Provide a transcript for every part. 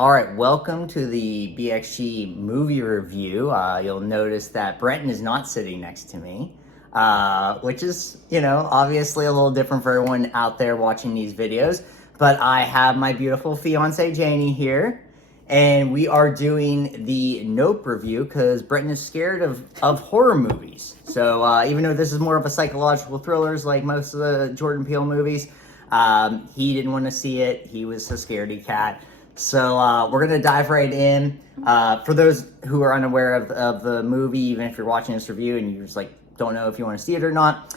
All right, welcome to the BXG movie review. You'll notice that Brenton is not sitting next to me, which is, obviously a little different for everyone out there watching these videos. But I have my beautiful fiance, Janey, here, and we are doing the Nope review because Brenton is scared of horror movies. So even though this is more of a psychological thrillers like most of the Jordan Peele movies, he didn't want to see it. He was a scaredy cat. So we're going to dive right in. For those who are unaware of the movie, even if you're watching this review and you just don't know if you want to see it or not,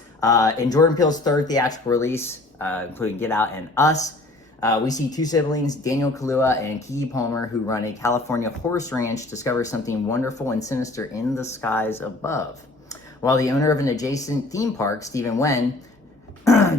in Jordan Peele's third theatrical release, including Get Out and Us, we see two siblings, Daniel Kaluuya and Keke Palmer, who run a California horse ranch, discover something wonderful and sinister in the skies above. While the owner of an adjacent theme park, Stephen Wen,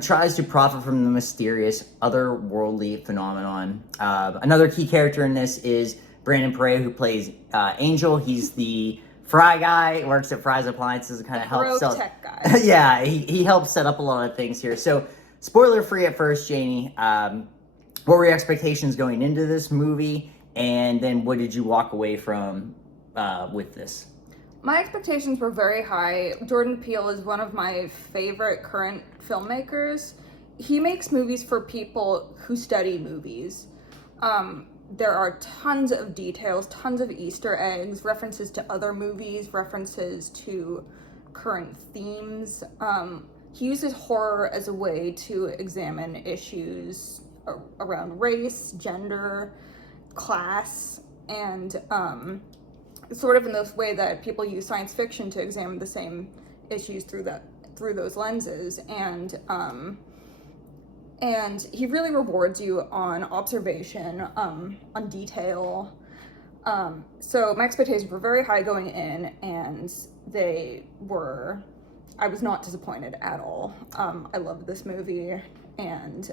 tries to profit from the mysterious otherworldly phenomenon. Another key character in this is Brandon Perea, who plays Angel. He's the Fry guy, works at Fry's Appliances, and kind of helps sell tech guy. Yeah, he helps set up a lot of things here. So, spoiler free at first, Janey. What were your expectations going into this movie, and then what did you walk away from with this? My expectations were very high. Jordan Peele is one of my favorite current filmmakers. He makes movies for people who study movies. There are tons of details, tons of Easter eggs, references to other movies, references to current themes. He uses horror as a way to examine issues around race, gender, class, and sort of in this way that people use science fiction to examine the same issues through those lenses, and he really rewards you on observation, on detail. So my expectations were very high going in, and I was not disappointed at all. I loved this movie, and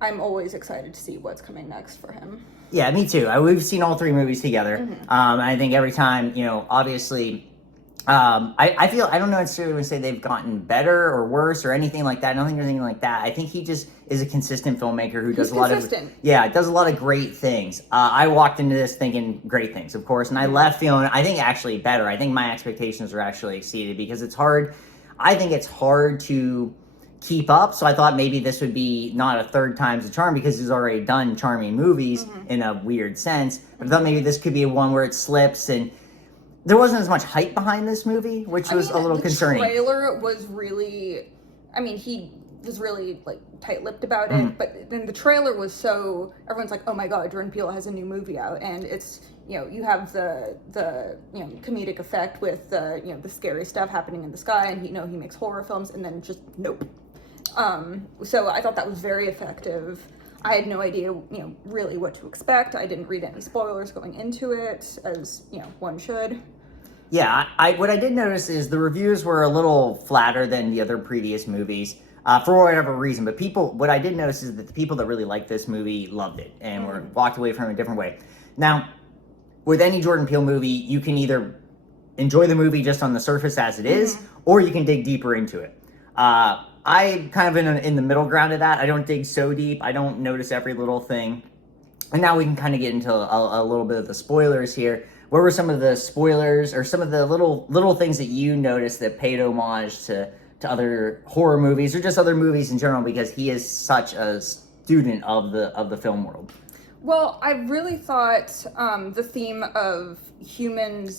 I'm always excited to see what's coming next for him. Yeah, me too. We've seen all three movies together. Mm-hmm. I think every time, obviously, I feel, I don't necessarily want to say they've gotten better or worse or anything like that. I don't think there's anything like that. I think he just is a consistent filmmaker who does does a lot of great things. I walked into this thinking great things, of course, and I left feeling, I think, actually better. I think my expectations were actually exceeded because it's hard to keep up, so I thought maybe this would be not a third time's a charm because he's already done charming movies in a weird sense. But I thought maybe this could be one where it slips, and there wasn't as much hype behind this movie, which was a little concerning. The trailer was really, he was really tight-lipped about it, but then the trailer was so, everyone's like, oh my god, Jordan Peele has a new movie out, and it's, you have the comedic effect with the scary stuff happening in the sky, and he makes horror films, and then just nope. So I thought that was very effective. I had no idea, really what to expect. I didn't read any spoilers going into it, as, one should. Yeah, what I did notice is the reviews were a little flatter than the other previous movies, for whatever reason. But what I did notice is that the people that really liked this movie loved it and were walked away from it a different way. Now, with any Jordan Peele movie, you can either enjoy the movie just on the surface as it is, or you can dig deeper into it. I kind of in the middle ground of that. I don't dig so deep. I don't notice every little thing. And now we can kind of get into a little bit of the spoilers here. What were some of the spoilers or some of the little things that you noticed that paid homage to other horror movies or just other movies in general, because he is such a student of the film world? Well, I really thought the theme of human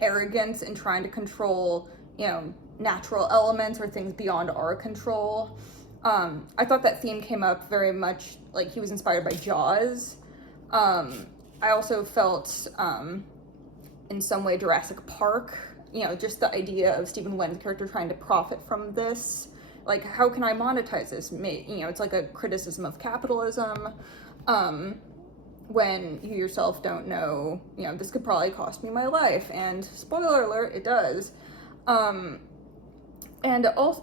arrogance and trying to control, natural elements or things beyond our control. I thought that theme came up very much like he was inspired by Jaws. I also felt in some way Jurassic Park, just the idea of Stephen Wen's character trying to profit from this. Like, how can I monetize this? It's like a criticism of capitalism. When you yourself don't know, this could probably cost me my life. And spoiler alert, it does. And also,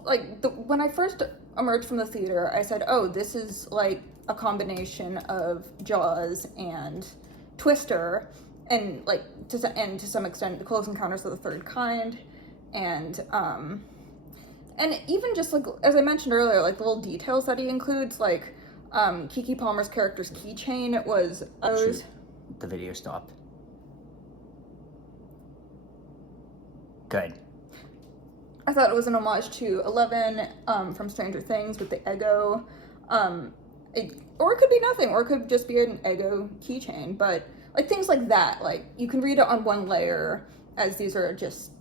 when I first emerged from the theater, I said, oh, this is like a combination of Jaws and Twister, and to some extent, The Close Encounters of the Third Kind, and even just as I mentioned earlier, the little details that he includes, Keke Palmer's character's keychain was Shoot, the video stopped. Good. I thought it was an homage to Eleven from Stranger Things with the Eggo. Or it could be nothing, or it could just be an Eggo keychain. But like things like that, like you can read it on one layer as these are just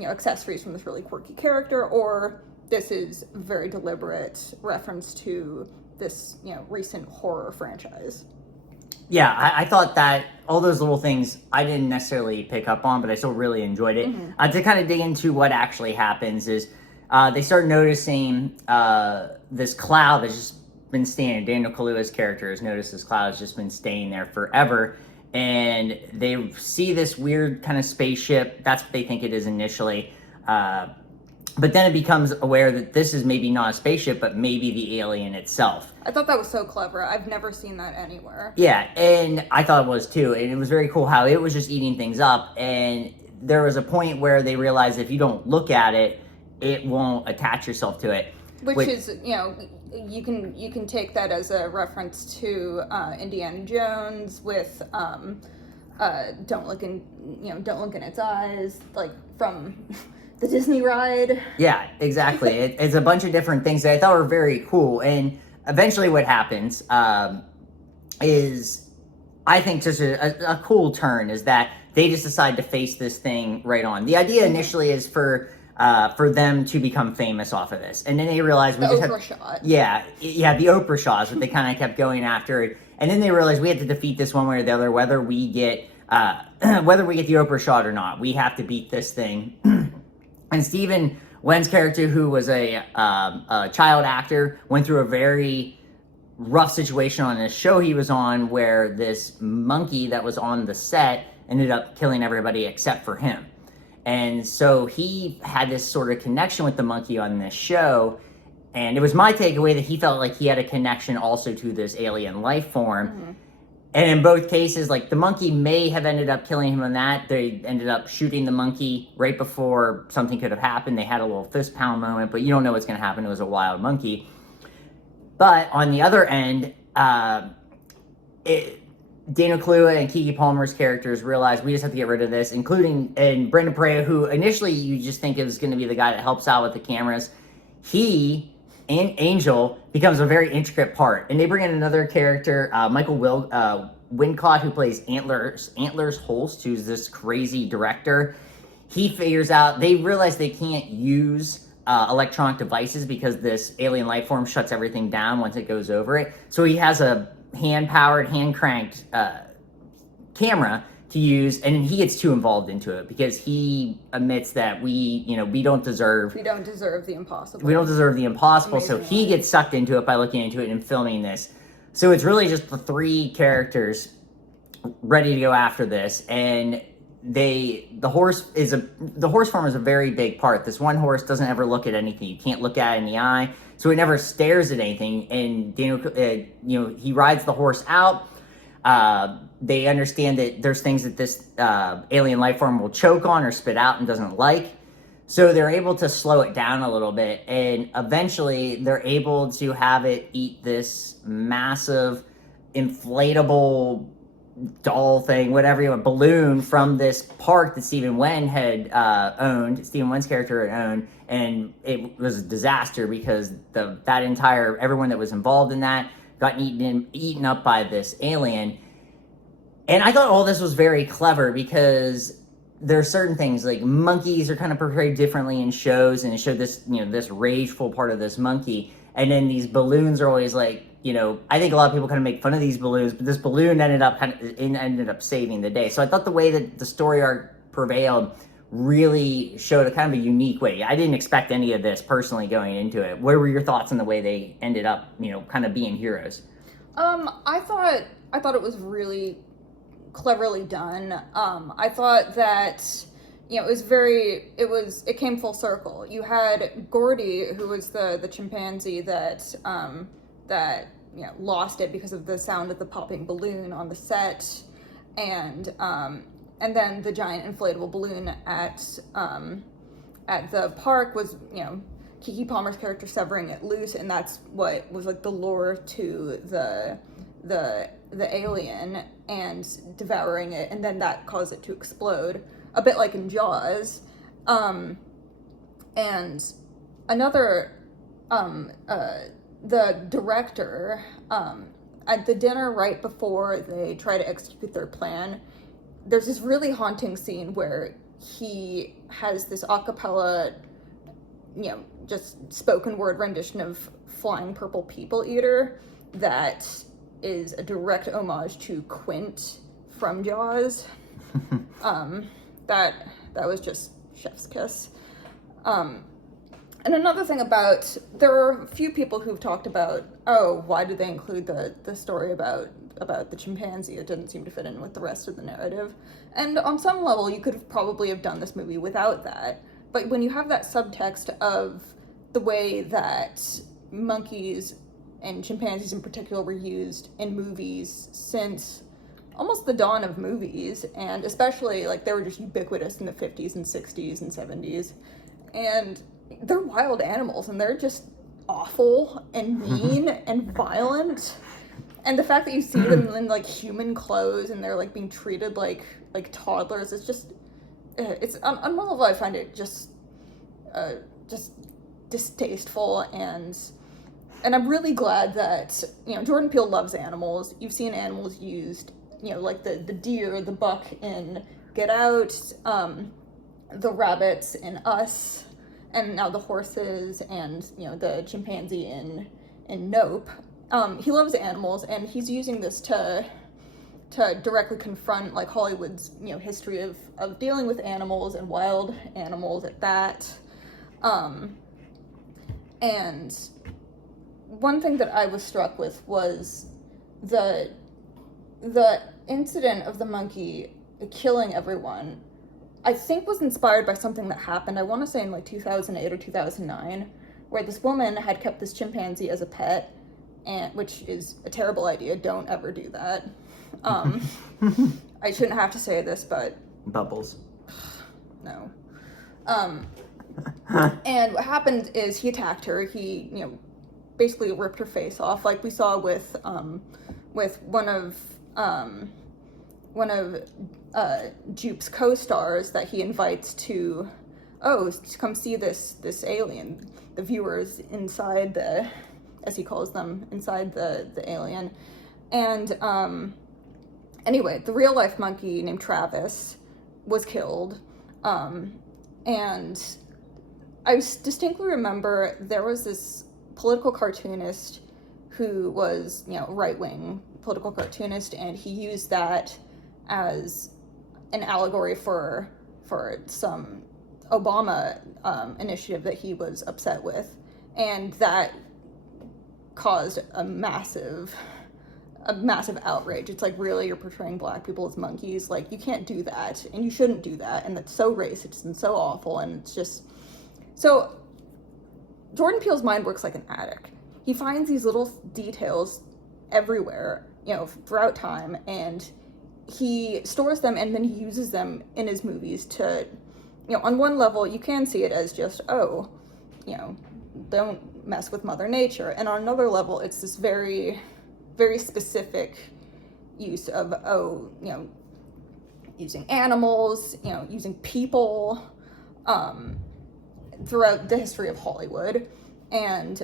accessories from this really quirky character, or this is very deliberate reference to this recent horror franchise. Yeah, I thought that all those little things I didn't necessarily pick up on, but I still really enjoyed it. Mm-hmm. To kind of dig into what actually happens is they start noticing this cloud that's just been staying. Daniel Kaluuya's character has noticed this cloud has just been staying there forever. And they see this weird kind of spaceship. That's what they think it is initially. But then it becomes aware that this is maybe not a spaceship, but maybe the alien itself. I thought that was so clever. I've never seen that anywhere. Yeah, and I thought it was too. And it was very cool how it was just eating things up. And there was a point where they realized if you don't look at it, it won't attach yourself to it. Which is, you can take that as a reference to Indiana Jones with don't look in its eyes, like from the Disney ride. Yeah, exactly. It's a bunch of different things that I thought were very cool. And eventually what happens is, I think just a cool turn is that they just decide to face this thing right on. The idea initially is for them to become famous off of this. And then they realize the Oprah shot. Yeah, the Oprah shot is what they kind of kept going after. And then they realize we have to defeat this one way or the other, whether we get the Oprah shot or not. We have to beat this thing. And Stephen Wen's character, who was a child actor, went through a very rough situation on a show he was on where this monkey that was on the set ended up killing everybody except for him. And so he had this sort of connection with the monkey on this show. And it was my takeaway that he felt like he had a connection also to this alien life form. Mm-hmm. And in both cases, like the monkey may have ended up killing him on that. They ended up shooting the monkey right before something could have happened. They had a little fist pound moment, but you don't know what's going to happen. It was a wild monkey. But on the other end, Daniel Kaluuya and Keke Palmer's characters realize we just have to get rid of this, and Brendan Pereira, who initially you just think is going to be the guy that helps out with the cameras. He and Angel becomes a very intricate part. And they bring in another character, Michael Wincott, who plays Antlers Holst, who's this crazy director. He figures out, they realize they can't use electronic devices because this alien life form shuts everything down once it goes over it. So he has a hand-powered, hand-cranked camera to use, and he gets too involved into it because he admits that we don't deserve the impossible. We don't deserve the impossible, so he gets sucked into it by looking into it and filming this. So it's really just the three characters ready to go after this, and the horse form is a very big part. This one horse doesn't ever look at anything. You can't look at it in the eye, so it never stares at anything. And Daniel, he rides the horse out. They understand that there's things that this alien life form will choke on or spit out and doesn't like. So they're able to slow it down a little bit. And eventually they're able to have it eat this massive inflatable doll thing, whatever, balloon from this park that Stephen Wen had owned. Stephen Wen's character had owned. And it was a disaster because everyone that was involved in that got eaten up by this alien. And I thought all this was very clever because there are certain things, like monkeys are kind of portrayed differently in shows, and it showed this, this rageful part of this monkey. And then these balloons are always like, I think a lot of people kind of make fun of these balloons, but this balloon ended up saving the day. So I thought the way that the story arc prevailed really showed a kind of a unique way. I didn't expect any of this personally going into it. What were your thoughts on the way they ended up, kind of being heroes? I thought it was really cleverly done. I thought that it came full circle. You had Gordy, who was the chimpanzee that lost it because of the sound of the popping balloon on the set, and then the giant inflatable balloon at the park was Keke Palmer's character severing it loose, and that's what was like the lure to the alien and devouring it, and then that caused it to explode, a bit like in Jaws. And another, the director, at the dinner right before they try to execute their plan, there's this really haunting scene where he has this a cappella, just spoken word rendition of Flying Purple People Eater that is a direct homage to Quint from Jaws. That was just chef's kiss. And another thing there are a few people who've talked about, why did they include the story about the chimpanzee? It didn't seem to fit in with the rest of the narrative. And on some level, you could probably have done this movie without that. But when you have that subtext of the way that monkeys and chimpanzees in particular were used in movies since almost the dawn of movies, and especially like they were just ubiquitous in the 50s and 60s and 70s, and they're wild animals and they're just awful and mean and violent, and the fact that you see them in like human clothes and they're like being treated like toddlers, it's just on one level I find it just distasteful, and I'm really glad that Jordan Peele loves animals. You've seen animals used, like the deer, the buck in Get Out, the rabbits in Us, and now the horses and the chimpanzee in Nope. He loves animals, and he's using this to directly confront like Hollywood's history of dealing with animals and wild animals at that. And one thing that I was struck with was the incident of the monkey killing everyone, I think was inspired by something that happened, I want to say in like 2008 or 2009, where this woman had kept this chimpanzee as a pet, and which is a terrible idea. Don't ever do that. I shouldn't have to say this, but Bubbles. No. And what happened is he attacked her. He, basically ripped her face off, like we saw with one of Jupe's co-stars that he invites to come see this alien. The viewers inside as he calls them, inside the alien. And anyway, the real life monkey named Travis was killed. And I distinctly remember there was this political cartoonist who was, right-wing political cartoonist, and he used that as an allegory for some Obama initiative that he was upset with, and that caused a massive outrage. It's like, really, you're portraying black people as monkeys? Like, you can't do that, and you shouldn't do that, and that's so racist and so awful, and it's just... So, Jordan Peele's mind works like an addict. He finds these little details everywhere, throughout time, and he stores them, and then he uses them in his movies to, on one level, you can see it as just, don't mess with Mother Nature. And on another level, it's this very, very specific use of, using animals, using people, throughout the history of Hollywood, and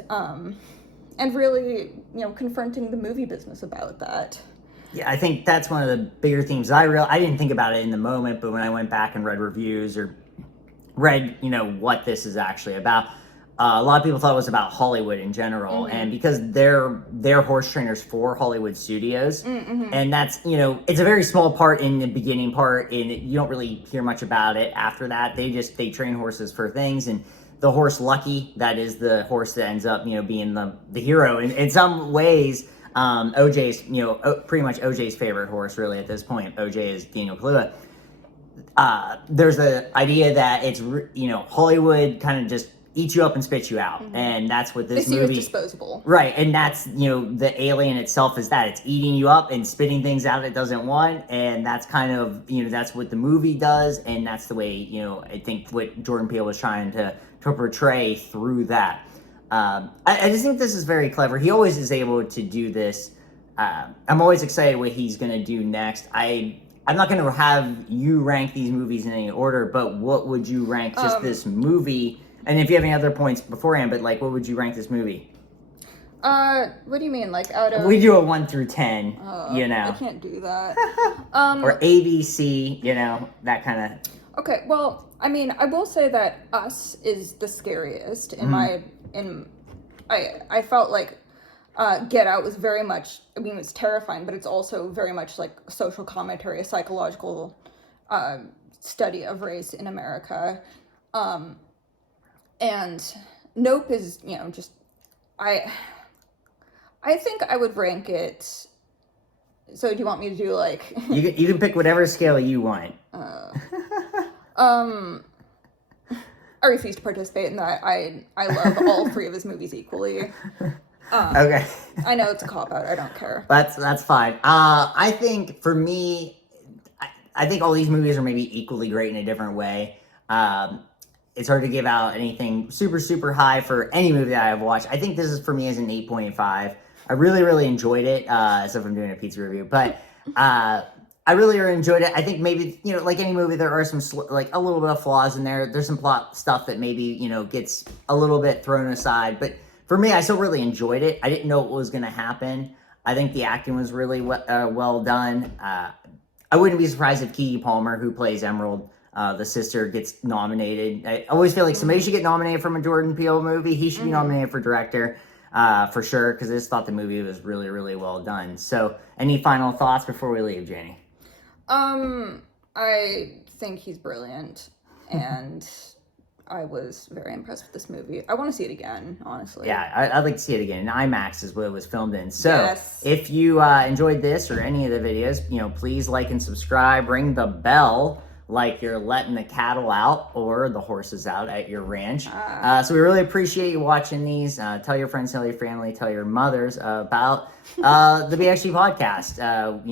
really, confronting the movie business about that. Yeah, I think that's one of the bigger themes. I didn't think about it in the moment, but when I went back and read reviews or read, what this is actually about, a lot of people thought it was about Hollywood in general, and because they're horse trainers for Hollywood studios, and that's, it's a very small part in the beginning part, and you don't really hear much about it after that. They train horses for things, and the horse Lucky, that is the horse that ends up, being the hero in some ways. OJ's, pretty much OJ's favorite horse, really, at this point. OJ is Daniel Kaluuya. There's the idea that it's, Hollywood kind of just eat you up and spit you out. And that's what They this see you as movie... disposable. Right, and that's, the alien itself is that. It's eating you up and spitting things out it doesn't want, and that's kind of, that's what the movie does, and that's the way, I think what Jordan Peele was trying to portray through that. I just think this is very clever. He always is able to do this. I'm always excited what he's going to do next. I'm not going to have you rank these movies in any order, but what would you rank just this movie? And if you have any other points beforehand, but like, what would you rank this movie? What do you mean? Like out of... We do a 1 through 10, I can't do that. or A, B, C, that kind of... Okay, well, I mean, I will say that Us is the scariest in I felt like Get Out was very much, I mean, it's terrifying, but it's also very much like a social commentary, a psychological study of race in America. And Nope is, just, I think I would rank it, so do you want me to do like... You can pick whatever scale you want. I refuse to participate in that. I love all three of his movies equally. Okay. I know it's a cop-out. I don't care. That's fine. I think for me, I think all these movies are maybe equally great in a different way. It's hard to give out anything super, super high for any movie that I've watched. I think this is for me as an 8.5. I really, really enjoyed it, except I'm doing a pizza review. But I really enjoyed it. I think maybe, like any movie, there are some, like, a little bit of flaws in there. There's some plot stuff that maybe, gets a little bit thrown aside. But for me, I still really enjoyed it. I didn't know what was going to happen. I think the acting was really well done. I wouldn't be surprised if Keke Palmer, who plays Emerald, the sister, gets nominated. I always feel like somebody should get nominated from a Jordan Peele movie. He should be nominated for director, for sure, because I just thought the movie was really, really well done. So, any final thoughts before we leave, Janey? I think he's brilliant, and I was very impressed with this movie. I want to see it again, honestly. Yeah, I'd like to see it again. And IMAX is what it was filmed in. So, yes. If you enjoyed this or any of the videos, please like and subscribe. Ring the bell like you're letting the cattle out or the horses out at your ranch. So we really appreciate you watching these. Tell your friends, tell your family, tell your mothers about the BXG Podcast.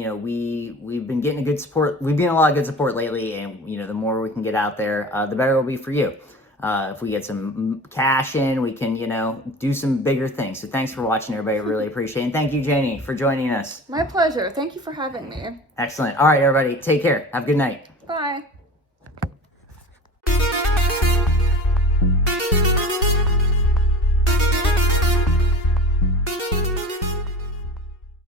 We've been getting a good support. We've been a lot of good support lately, and the more we can get out there, the better it'll be for you. If we get some cash in, we can, do some bigger things. So thanks for watching, everybody. Really appreciate it. And thank you, Janey, for joining us. My pleasure. Thank you for having me. Excellent. All right, everybody. Take care. Have a good night. Bye.